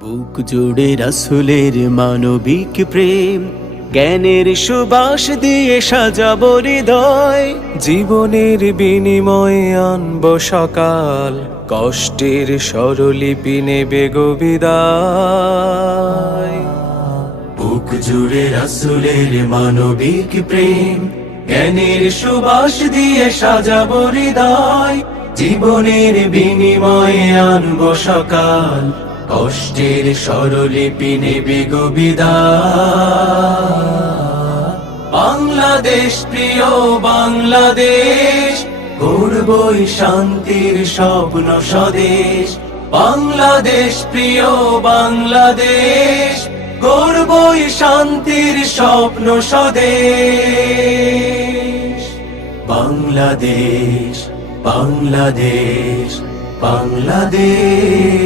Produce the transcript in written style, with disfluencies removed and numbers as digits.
বুক জুড়ে রাসূলের মানবিক প্রেম, জ্ঞানের সুবাস দিয়ে সাজাবো হৃদয়। জীবনের বিনিময়ে আনব সকাল, কষ্টের স্বরলিপি নেবে গো বিদায়। বুক জুড়ে রাসূলের মানবিক প্রেম, জ্ঞানের সুবাস দিয়ে সাজাবো হৃদয়। জীবনের বিনিময়ে আনবো সকাল, কষ্টের স্বরলিপি নেবে গো বিদায়। বাংলাদেশ প্রিয় বাংলাদেশ, গড়বই শান্তির স্বপ্ন স্বদেশ। বাংলাদেশ প্রিয় বাংলাদেশ, গড়বই শান্তির স্বপ্ন স্বদেশ। বাংলাদেশ বাংলাদেশ বাংলাদেশ।